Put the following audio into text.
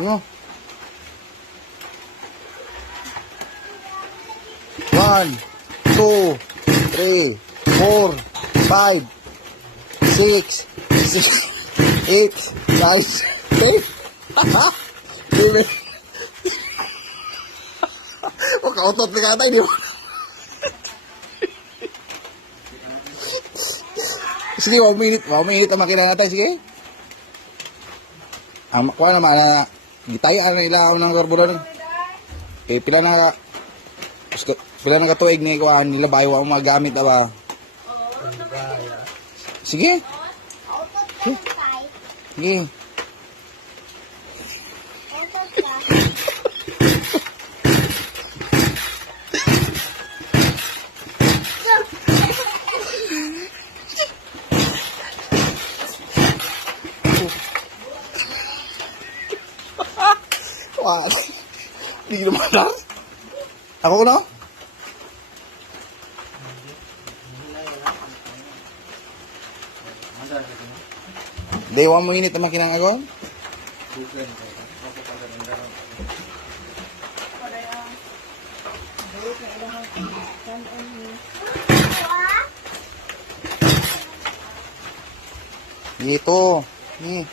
Ano? 1, 2, 3, 4, 5, 6, 8, 9, 10. Baby. Huwag kautot na katay, di ba? Sige, 1 minute. 1 minute ang makina natin, sige. Ang makuha naman na gitayaan na ilaw ng karburan. Pila na katuig ni kuha nila bayo ang mga gamit ba. Sige. Sige. Wah, hindi naman na. Ako na? Day 1 minute na makinang ako? Dito. Nih.